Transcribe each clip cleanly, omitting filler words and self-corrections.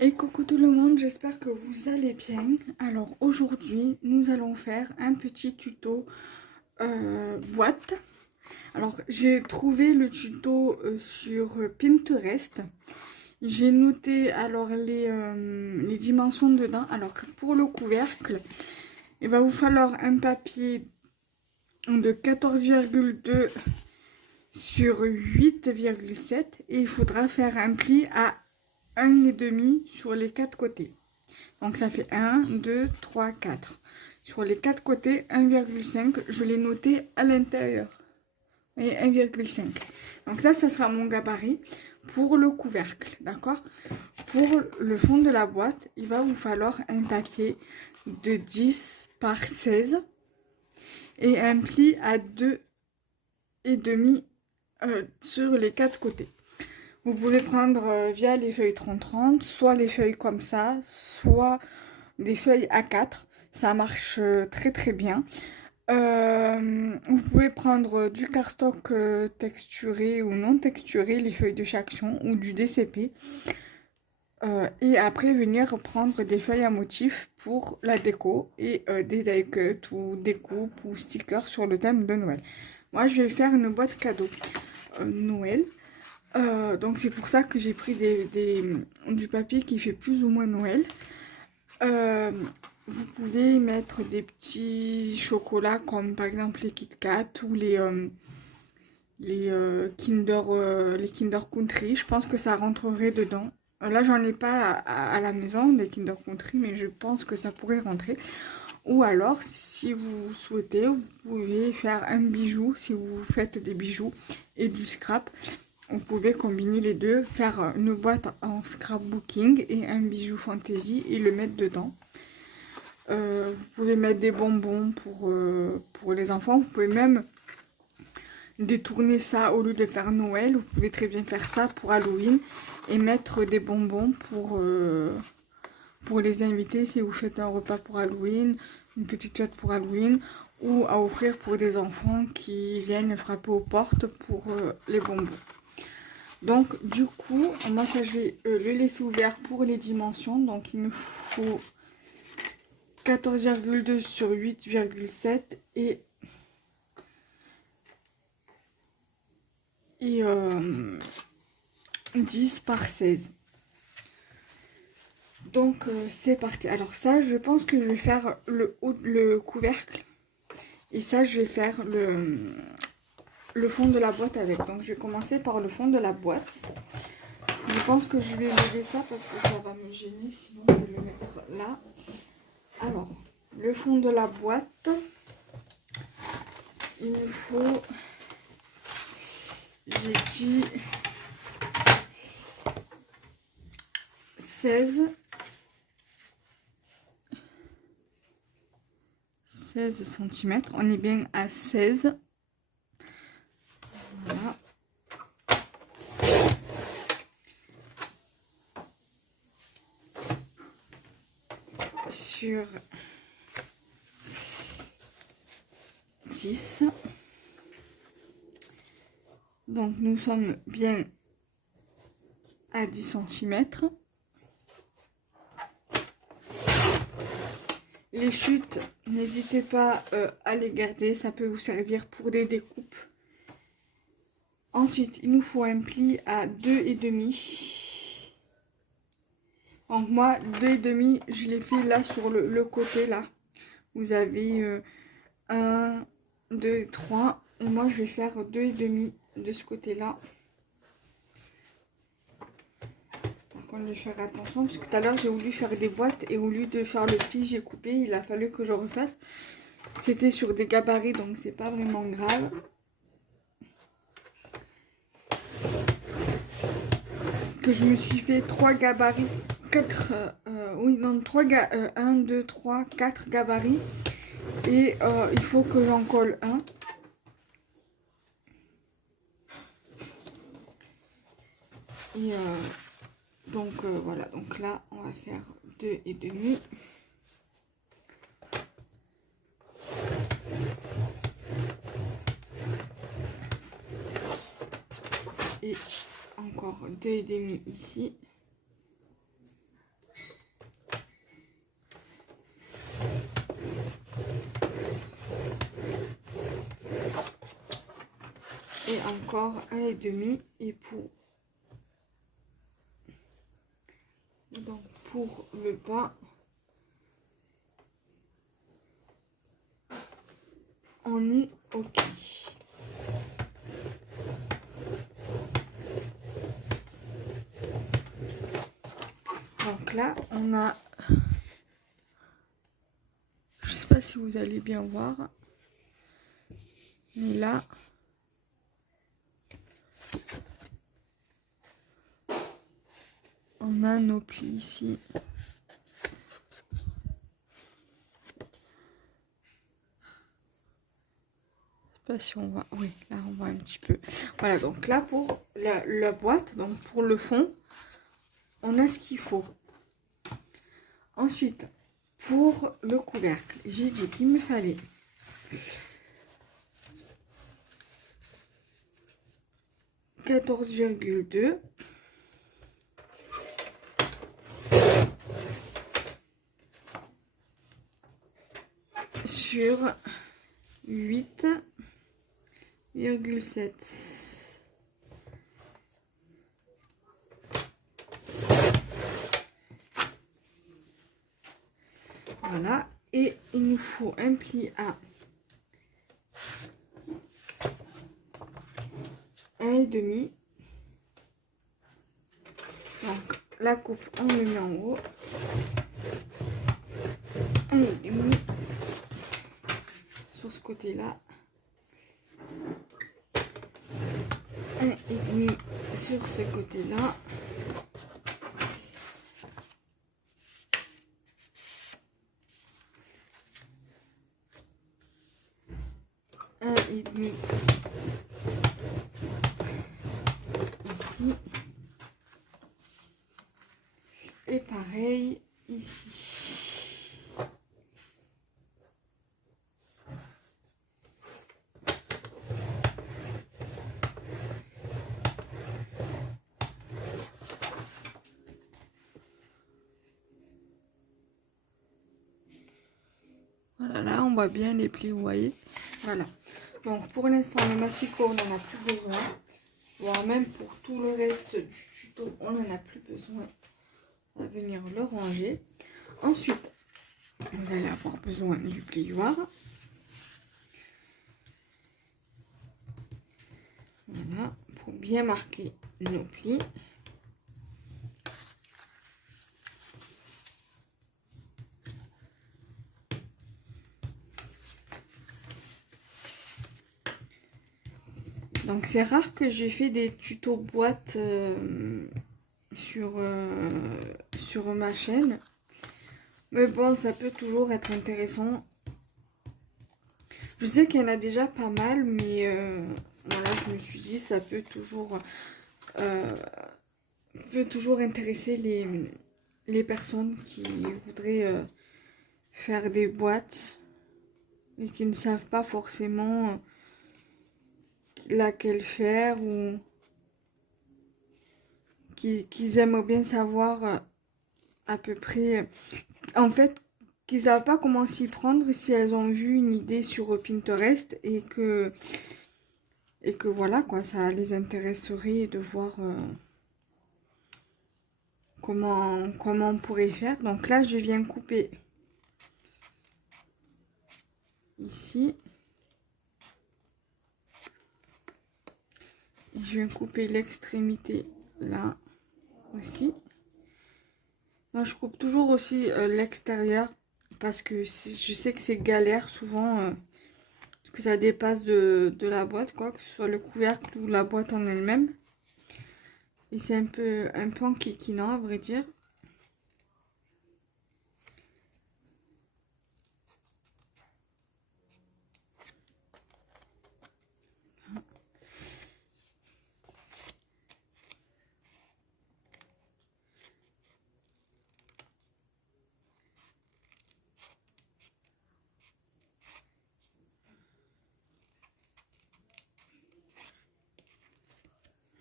Et coucou tout le monde, j'espère que vous allez bien. Alors aujourd'hui, nous allons faire un petit tuto boîte. Alors j'ai trouvé le tuto sur Pinterest. J'ai noté alors les dimensions dedans. Alors pour le couvercle, il va vous falloir un papier de 14,2 sur 8,7 et il faudra faire un pli à 1,5 sur les 4 côtés. Donc ça fait 1, 2, 3, 4. Sur les 4 côtés, 1,5. Je l'ai noté à l'intérieur. Et 1,5. Donc ça sera mon gabarit pour le couvercle. D'accord? Pour le fond de la boîte, il va vous falloir un papier de 10 par 16 et un pli à 2,5 sur les 4 côtés. Vous pouvez prendre via les feuilles 30-30, soit les feuilles comme ça, soit des feuilles A4. Ça marche très très bien. Vous pouvez prendre du cardstock texturé ou non texturé, les feuilles de Chaction ou du DCP. Et après venir prendre des feuilles à motifs pour la déco et des die cuts ou découpes ou stickers sur le thème de Noël. Moi je vais faire une boîte cadeau Noël. Donc c'est pour ça que j'ai pris du papier qui fait plus ou moins Noël. Vous pouvez mettre des petits chocolats comme par exemple les Kit Kat ou les Kinder Country. Je pense que ça rentrerait dedans. Là j'en ai pas à la maison des Kinder Country, mais je pense que ça pourrait rentrer. Ou alors si vous souhaitez, vous pouvez faire un bijou si vous faites des bijoux et du scrap. Vous pouvez combiner les deux, faire une boîte en scrapbooking et un bijou fantasy et le mettre dedans. Vous pouvez mettre des bonbons pour les enfants. Vous pouvez même détourner ça au lieu de faire Noël. Vous pouvez très bien faire ça pour Halloween et mettre des bonbons pour les invités si vous faites un repas pour Halloween, une petite fête pour Halloween ou à offrir pour des enfants qui viennent frapper aux portes pour les bonbons. Donc du coup, moi ça je vais le laisser ouvert pour les dimensions. Donc il me faut 14,2 sur 8,7 et 10 par 16. Donc c'est parti. Alors ça, je pense que je vais faire le couvercle. Et ça, je vais faire le fond de la boîte avec. Donc je vais commencer par le fond de la boîte. Je pense que je vais lever ça parce que ça va me gêner. Sinon, je vais le mettre là. Alors, le fond de la boîte. Il nous faut... J'ai dit 16 cm. On est bien à 16. Voilà. Sur 10. Donc nous sommes bien à 10 cm. Les chutes, n'hésitez pas à les garder, ça peut vous servir pour des découpes. Ensuite, il nous faut un pli à 2,5. Donc moi, 2,5, je l'ai fait là sur le côté là. Vous avez 1, 2, 3. Et moi, je vais faire 2,5 de ce côté-là. Par contre, je vais faire attention parce que tout à l'heure, j'ai voulu faire des boîtes et au lieu de faire le pli, j'ai coupé. Il a fallu que je refasse. C'était sur des gabarits, donc c'est pas vraiment grave. Que je me suis fait 3 gabarits, 4, oui, non, 3 1, 2, 3, 4 gabarits. Et il faut que j'en colle un. Et donc voilà, donc là on va faire 2,5. Et encore 2,5 ici. Et encore 1,5. Et pour le bas, on est OK. Donc là, on a... Je sais pas si vous allez bien voir. Mais là... on a nos plis ici. Je sais pas si on voit. Oui, là on voit un petit peu. Voilà, donc là pour la boîte, donc pour le fond, on a ce qu'il faut. Ensuite, pour le couvercle, j'ai dit qu'il me fallait 14,2 sur 8,7. Voilà, et il nous faut un pli à 1,5. Donc la coupe, on le met en haut. 1,5 sur ce côté-là. 1,5 sur ce côté-là. Et demi ici et pareil ici. Voilà, là on voit bien les plis, vous voyez. Voilà. Donc pour l'instant le massicot on n'en a plus besoin, voire même pour tout le reste du tuto on n'en a plus besoin. On va venir le ranger. Ensuite vous allez avoir besoin du plioir. Voilà, pour bien marquer nos plis. Donc c'est rare que j'ai fait des tutos boîte sur ma chaîne. Mais bon, ça peut toujours être intéressant. Je sais qu'il y en a déjà pas mal, mais voilà, je me suis dit ça peut toujours intéresser les personnes qui voudraient faire des boîtes et qui ne savent pas forcément laquelle faire, ou qu'ils aimeraient bien savoir à peu près, en fait, qu'ils savent pas comment s'y prendre si elles ont vu une idée sur Pinterest et que voilà quoi, ça les intéresserait de voir comment on pourrait faire. Donc là je viens couper ici. Je viens couper l'extrémité là aussi. Moi je coupe toujours aussi l'extérieur parce que je sais que c'est galère souvent que ça dépasse de la boîte, quoi, que ce soit le couvercle ou la boîte en elle-même. Et c'est un peu enquiquinant à vrai dire.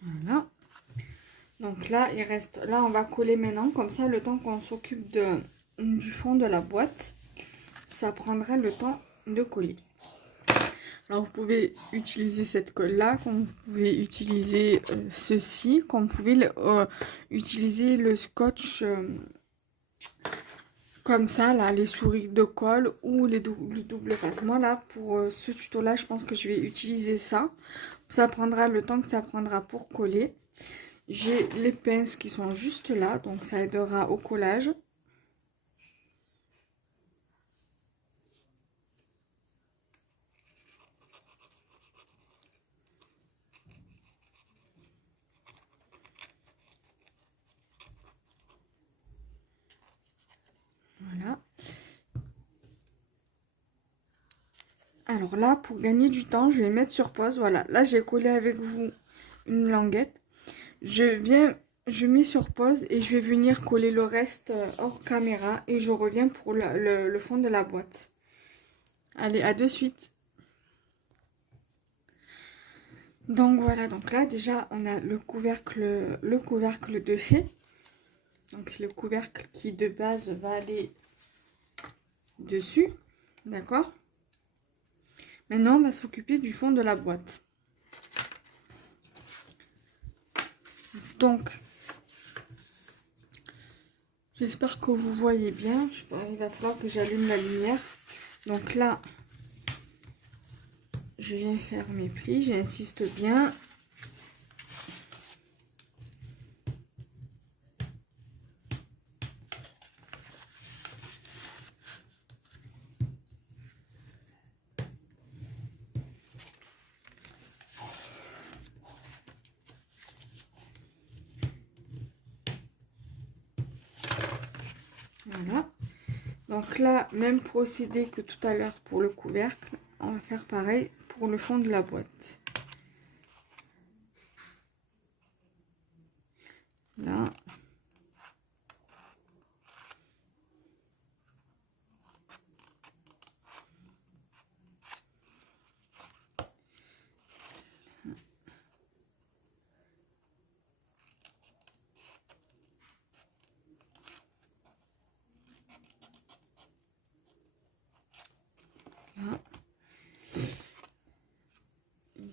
Voilà. Donc là, il reste... Là, on va coller maintenant. Comme ça, le temps qu'on s'occupe du fond de la boîte, ça prendra le temps de coller. Alors vous pouvez utiliser cette colle là, comme vous pouvez utiliser ceci, comme vous pouvez utiliser le scotch comme ça là, les souris de colle ou les double face. Moi là pour ce tuto là, je pense que je vais utiliser ça. Ça prendra le temps que ça prendra pour coller. J'ai les pinces qui sont juste là, donc ça aidera au collage. Voilà. Alors là, pour gagner du temps, je vais mettre sur pause. Voilà, là j'ai collé avec vous une languette. Je mets sur pause et je vais venir coller le reste hors caméra et je reviens pour le fond de la boîte. Allez, à de suite. Donc voilà, donc là déjà on a le couvercle de fée. Donc c'est le couvercle qui de base va aller dessus, d'accord? Maintenant on va s'occuper du fond de la boîte. Donc j'espère que vous voyez bien. Il va falloir que j'allume la lumière. Donc là je viens faire mes plis, j'insiste bien. Voilà. Donc là, même procédé que tout à l'heure pour le couvercle, on va faire pareil pour le fond de la boîte. Là. Là.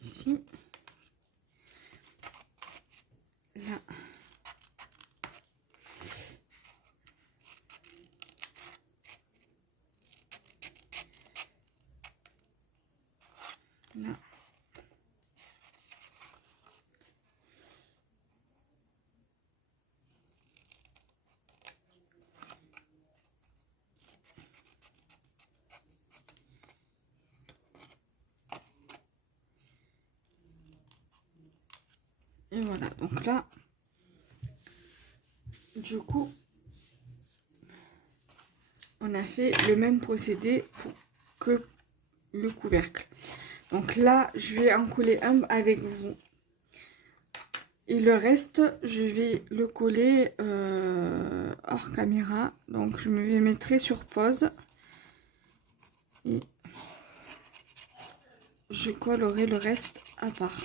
Ici. Là. Là. Et voilà, donc là, du coup, on a fait le même procédé que le couvercle. Donc là, je vais en coller un avec vous. Et le reste, je vais le coller hors caméra. Donc je me mettrai sur pause. Et je collerai le reste à part.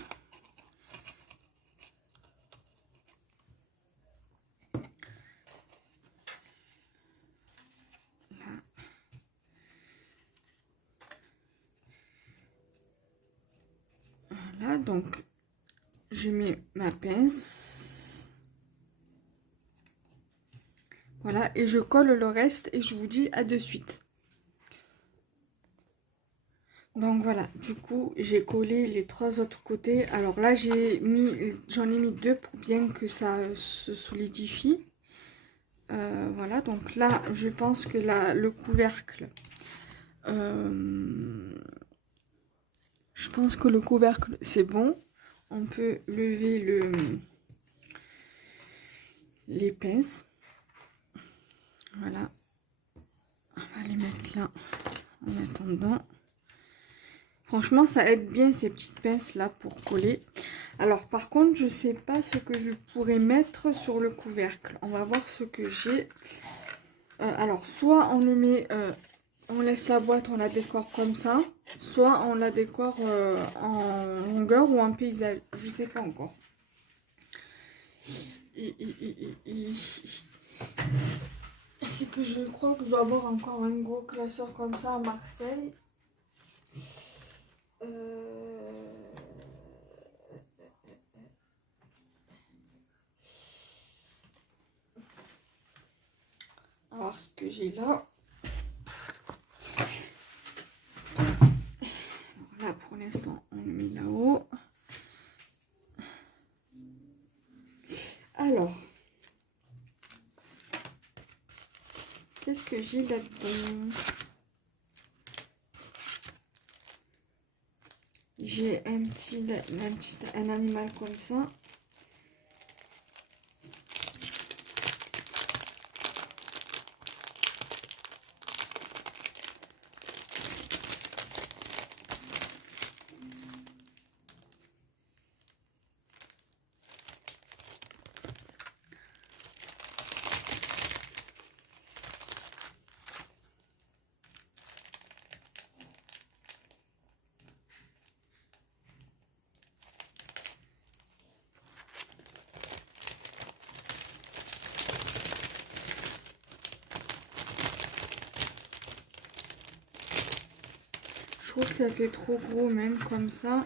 Voilà, donc je mets ma pince. Voilà, et je colle le reste et je vous dis à de suite. Donc voilà, du coup, j'ai collé les 3 autres côtés. Alors là, j'en ai mis 2 pour bien que ça se solidifie. Voilà, donc là, je pense que le couvercle... je pense que le couvercle, c'est bon. On peut lever les pinces. Voilà. On va les mettre là en attendant. Franchement, ça aide bien ces petites pinces là pour coller. Alors par contre, je sais pas ce que je pourrais mettre sur le couvercle. On va voir ce que j'ai. Alors soit on le met, on laisse la boîte, on la décore comme ça. Soit on la décore en longueur ou en paysage. Je sais pas encore. C'est que je crois que je dois avoir encore un gros classeur comme ça à Marseille. Alors, ce que j'ai là. Là, pour l'instant, on le met là-haut. Alors, qu'est-ce que j'ai là-dedans? J'ai un animal comme ça. Je trouve que ça fait trop gros même comme ça.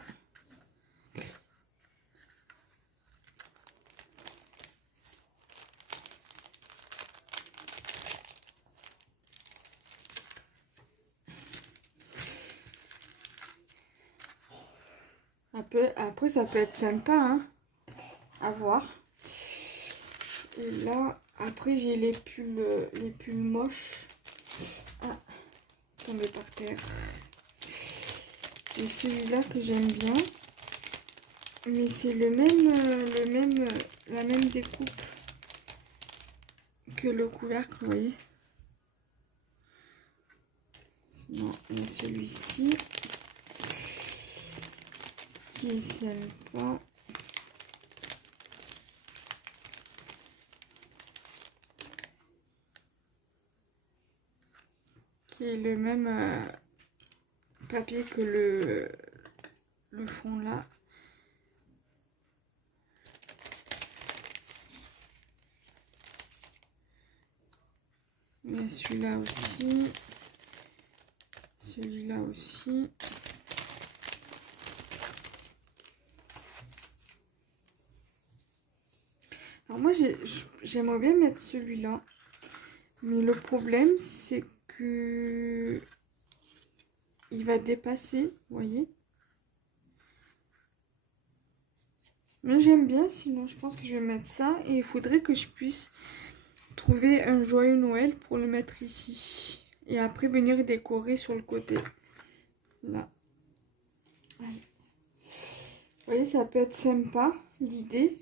Après ça peut être sympa hein, à voir. Et là, après j'ai les pulls moches. Ah, tombé par terre. J'ai celui-là que j'aime bien. Mais c'est la même découpe que le couvercle, vous voyez. Non, il y a celui-ci qui est sympa. Qui est le même papier que le fond là. Il y a celui-là aussi. Celui-là aussi. Alors moi j'aimerais bien mettre celui-là. Mais le problème c'est que il va dépasser, vous voyez. Mais j'aime bien, sinon je pense que je vais mettre ça. Et il faudrait que je puisse trouver un joyeux Noël pour le mettre ici. Et après venir décorer sur le côté. Là. Allez. Vous voyez, ça peut être sympa, l'idée.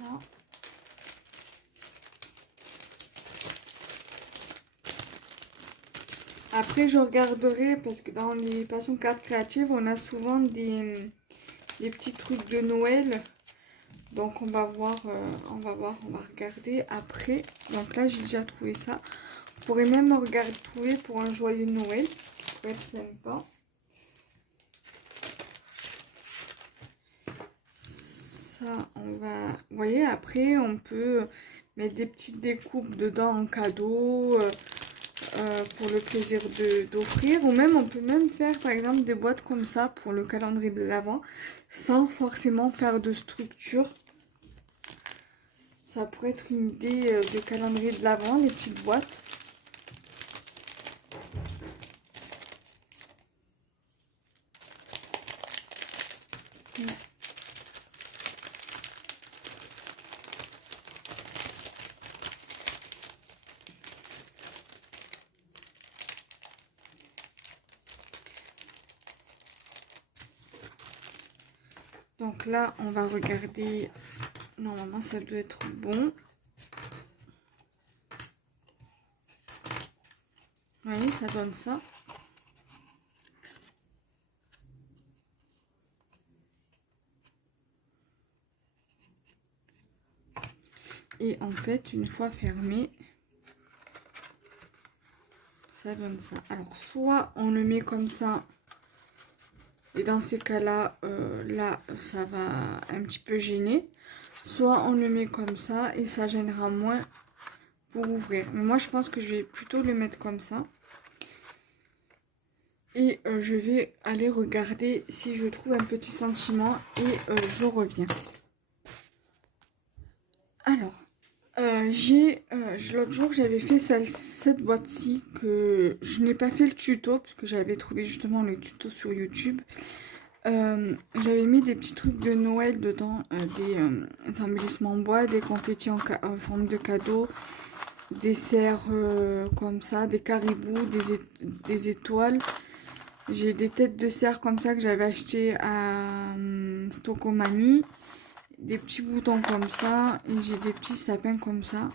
Là. Après, je regarderai parce que dans les passions cartes créatives, on a souvent des petits trucs de Noël. Donc, on va voir, on va regarder après. Donc là, j'ai déjà trouvé ça. Vous pourrez même trouver pour un joyeux Noël, qui peut être sympa. Ça, on va... Vous voyez, après, on peut mettre des petites découpes dedans en cadeau pour le plaisir d'offrir. Ou même, on peut même faire, par exemple, des boîtes comme ça pour le calendrier de l'Avent, sans forcément faire de structure. Ça pourrait être une idée de calendrier de l'Avent, les petites boîtes. Ouais. Donc là, on va regarder. Normalement, ça doit être bon. Vous voyez, ça donne ça. Et en fait, une fois fermé, ça donne ça. Alors, soit on le met comme ça, et dans ces cas-là, là, ça va un petit peu gêner. Soit on le met comme ça, et ça gênera moins pour ouvrir. Mais moi, je pense que je vais plutôt le mettre comme ça. Et je vais aller regarder si je trouve un petit sentiment, et je reviens. Alors, l'autre jour, j'avais fait cette boîte-ci que je n'ai pas fait le tuto parce que j'avais trouvé justement le tuto sur YouTube. J'avais mis des petits trucs de Noël dedans, des embellissements en bois, des confettis en forme de cadeau, des cerfs comme ça, des caribous, des étoiles. J'ai des têtes de cerf comme ça que j'avais acheté à Stocomanie. Des petits boutons comme ça et j'ai des petits sapins comme ça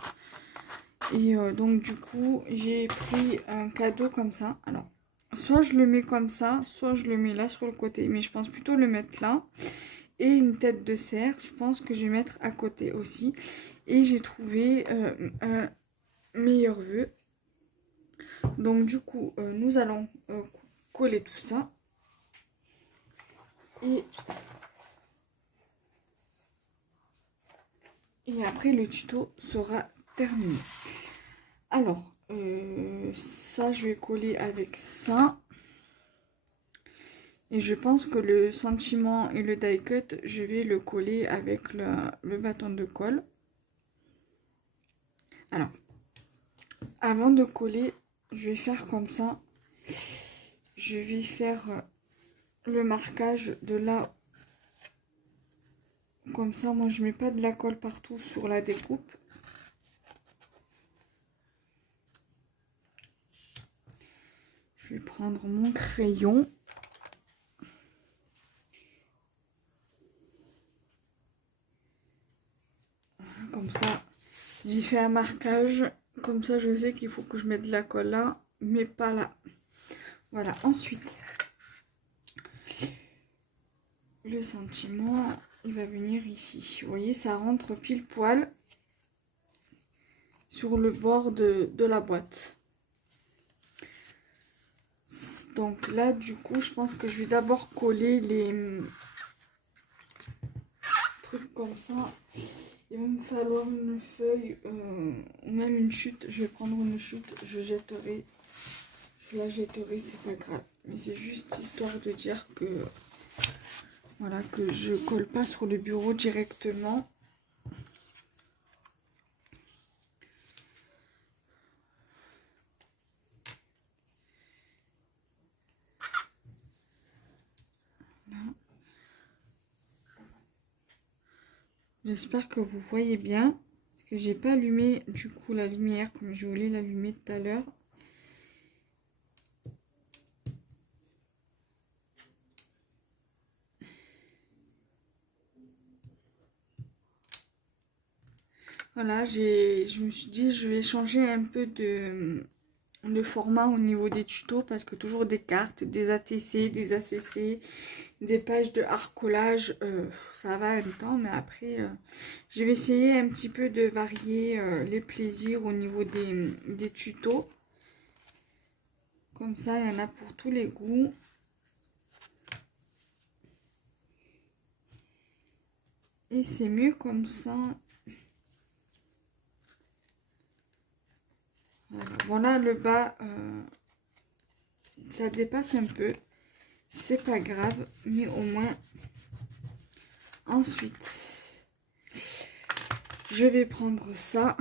et donc du coup j'ai pris un cadeau comme ça. Alors soit je le mets comme ça, soit je le mets là sur le côté, mais je pense plutôt le mettre là. Et une tête de cerf, je pense que je vais mettre à côté aussi. Et j'ai trouvé un meilleur vœu. Donc du coup nous allons coller tout ça et après le tuto sera terminé. Alors, ça, je vais coller avec ça. Et je pense que le sentiment et le die cut, je vais le coller avec le bâton de colle. Alors, avant de coller, je vais faire comme ça. Je vais faire le marquage de là. Comme ça, moi, je mets pas de la colle partout sur la découpe. Je vais prendre mon crayon. Voilà, comme ça, j'ai fait un marquage. Comme ça, je sais qu'il faut que je mette de la colle là, mais pas là. Voilà, ensuite, le sentiment, il va venir ici. Vous voyez, ça rentre pile poil sur le bord de la boîte. Donc là, du coup, je pense que je vais d'abord coller les trucs comme ça. Il va me falloir une feuille ou même une chute. Je vais prendre une chute, je jetterai. Je la jetterai, c'est pas grave. Mais c'est juste histoire de dire que voilà, que je colle pas sur le bureau directement. J'espère que vous voyez bien, parce que j'ai pas allumé du coup la lumière comme je voulais l'allumer tout à l'heure. Voilà, je me suis dit je vais changer un peu de format au niveau des tutos parce que toujours des cartes, des ATC, des ACC, des pages de hard-collage, ça va un temps, mais après je vais essayer un petit peu de varier les plaisirs au niveau des tutos. Comme ça, il y en a pour tous les goûts. Et c'est mieux comme ça. Voilà, le bas, ça dépasse un peu. C'est pas grave, mais au moins. Ensuite, je vais prendre ça.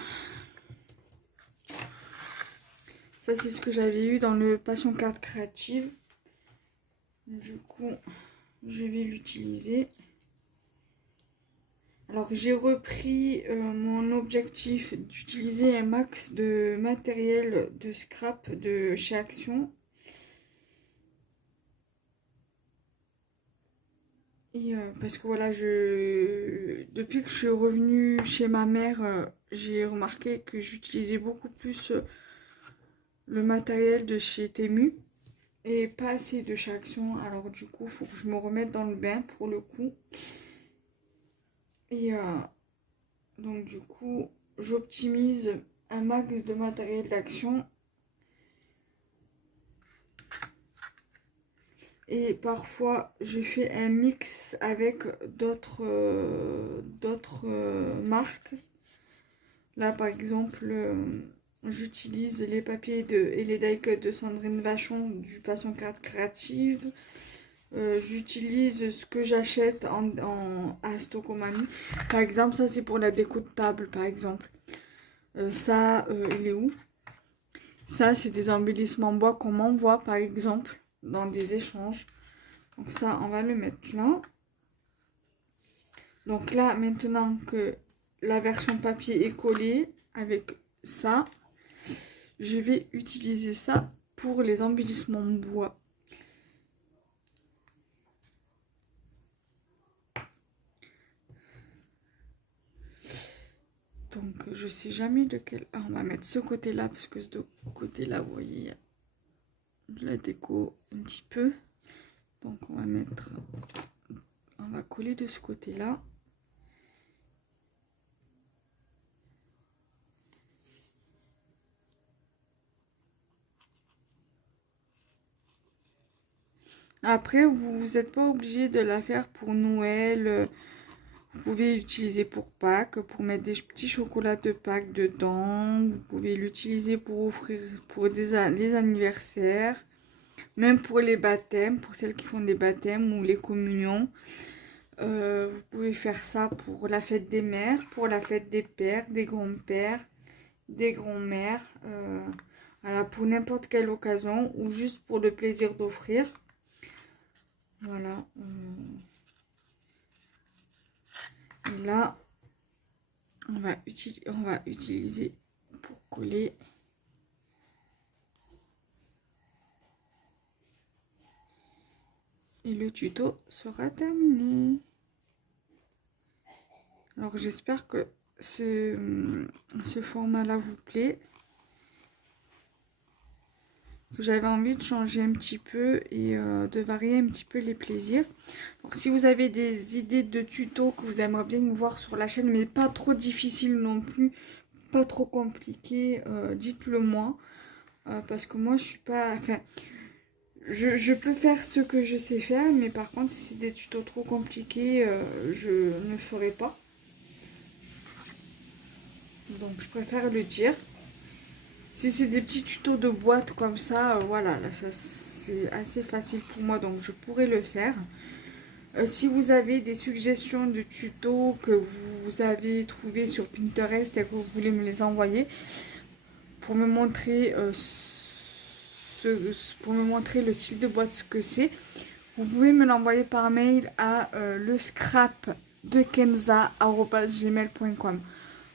Ça, c'est ce que j'avais eu dans le Passion Carte Créative. Du coup, je vais l'utiliser. Alors, j'ai repris mon objectif d'utiliser un max de matériel de scrap de chez Action. Et parce que voilà, depuis que je suis revenue chez ma mère, j'ai remarqué que j'utilisais beaucoup plus le matériel de chez Temu et pas assez de chez Action. Alors du coup, il faut que je me remette dans le bain pour le coup. Et donc du coup, j'optimise un max de matériel d'Action. Et parfois, je fais un mix avec d'autres marques. Là, par exemple, j'utilise les papiers et les die-cut de Sandrine Vachon du Passion Carte Créative. J'utilise ce que j'achète à Stockomanie. Par exemple, ça c'est pour la déco de table, par exemple. Il est où? Ça, c'est des embellissements bois qu'on m'envoie, par exemple, dans des échanges. Donc ça, on va le mettre là. Donc là, maintenant que la version papier est collée avec ça, je vais utiliser ça pour les embellissements bois. Donc je sais jamais lequel. Ah, on va mettre ce côté là parce que ce côté là, vous voyez, il y a de la déco un petit peu. Donc on va coller de ce côté là. Après, vous n'êtes pas obligé de la faire pour Noël. Vous pouvez l'utiliser pour Pâques, pour mettre des petits chocolats de Pâques dedans. Vous pouvez l'utiliser pour offrir pour les anniversaires. Même pour les baptêmes, pour celles qui font des baptêmes ou les communions. Vous pouvez faire ça pour la fête des mères, pour la fête des pères, des grands-pères, des grands-mères. Voilà, pour n'importe quelle occasion ou juste pour le plaisir d'offrir. Voilà. Et là, on va utiliser pour coller. Et le tuto sera terminé. Alors j'espère que ce format-là vous plaît. Que j'avais envie de changer un petit peu et de varier un petit peu les plaisirs. Donc si vous avez des idées de tutos que vous aimeriez bien voir sur la chaîne, mais pas trop difficiles non plus, pas trop compliqués, dites-le moi. Parce que moi je suis pas... Enfin, je peux faire ce que je sais faire, mais par contre si c'est des tutos trop compliqués, je ne ferai pas. Donc je préfère le dire. Si c'est des petits tutos de boîte comme ça, voilà, là ça c'est assez facile pour moi, donc je pourrais le faire. Si vous avez des suggestions de tutos que vous avez trouvé sur Pinterest et que vous voulez me les envoyer pour me montrer le style de boîte ce que c'est, vous pouvez me l'envoyer par mail à le scrap de kenza@gmail.com.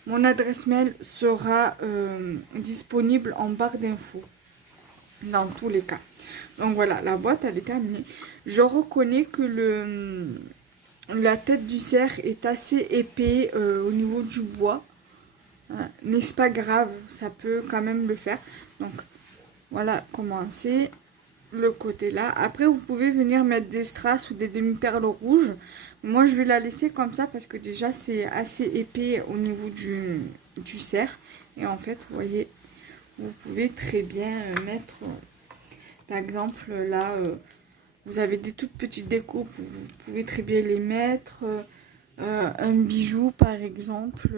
Mon adresse mail sera disponible en barre d'infos dans tous les cas. Donc voilà, la boîte elle est terminée. Je reconnais que la tête du cerf est assez épais au niveau du bois. Mais c'est pas grave, ça peut quand même le faire. Donc voilà comment c'est le côté là. Après vous pouvez venir mettre des strass ou des demi-perles rouges. Moi je vais la laisser comme ça parce que déjà c'est assez épais au niveau du cerf. Et en fait vous voyez, vous pouvez très bien mettre par exemple là vous avez des toutes petites décos, vous pouvez très bien les mettre. Un bijou par exemple,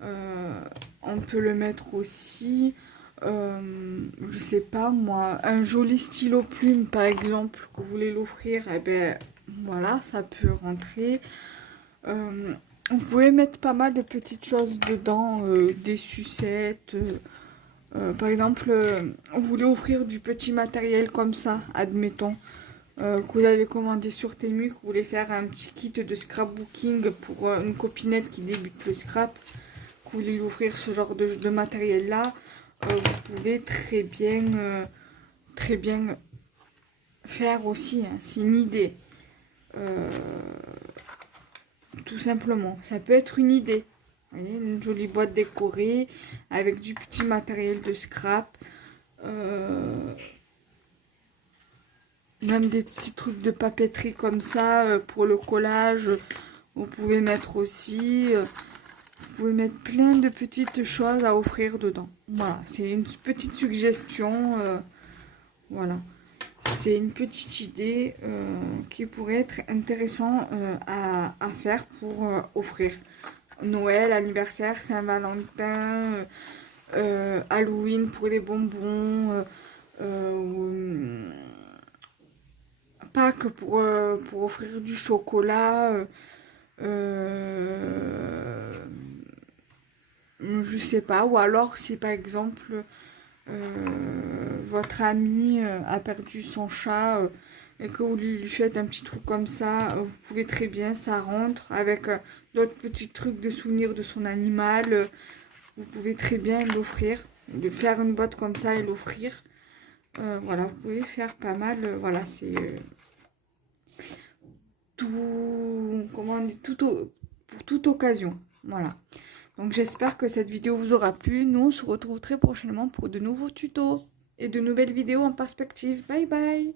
on peut le mettre aussi. Je sais pas moi, un joli stylo plume par exemple, que vous voulez l'offrir, et ben voilà, ça peut rentrer. Vous pouvez mettre pas mal de petites choses dedans, des sucettes. Par exemple, vous voulez offrir du petit matériel comme ça, admettons. Que vous avez commandé sur Temu, que vous voulez faire un petit kit de scrapbooking pour une copinette qui débute le scrap, que vous voulez lui offrir ce genre de matériel là, vous pouvez très bien faire aussi, hein, c'est une idée. Tout simplement, ça peut être une idée. Vous voyez, une jolie boîte décorée avec du petit matériel de scrap. Même des petits trucs de papeterie comme ça pour le collage. Vous pouvez mettre aussi. Vous pouvez mettre plein de petites choses à offrir dedans. Voilà, c'est une petite suggestion. Voilà. c'est une petite idée qui pourrait être intéressant à faire pour offrir. Noël, anniversaire, Saint-Valentin, Halloween pour les bonbons, Pâques pour offrir du chocolat, je sais pas, ou alors si par exemple votre ami a perdu son chat et que vous lui faites un petit truc comme ça, vous pouvez très bien, ça rentre avec d'autres petits trucs de souvenirs de son animal, vous pouvez très bien l'offrir, de faire une boîte comme ça et l'offrir. Voilà, vous pouvez faire pas mal, voilà, c'est tout, comment on dit, pour toute occasion, voilà. Donc j'espère que cette vidéo vous aura plu. Nous on se retrouve très prochainement pour de nouveaux tutos et de nouvelles vidéos en perspective. Bye bye.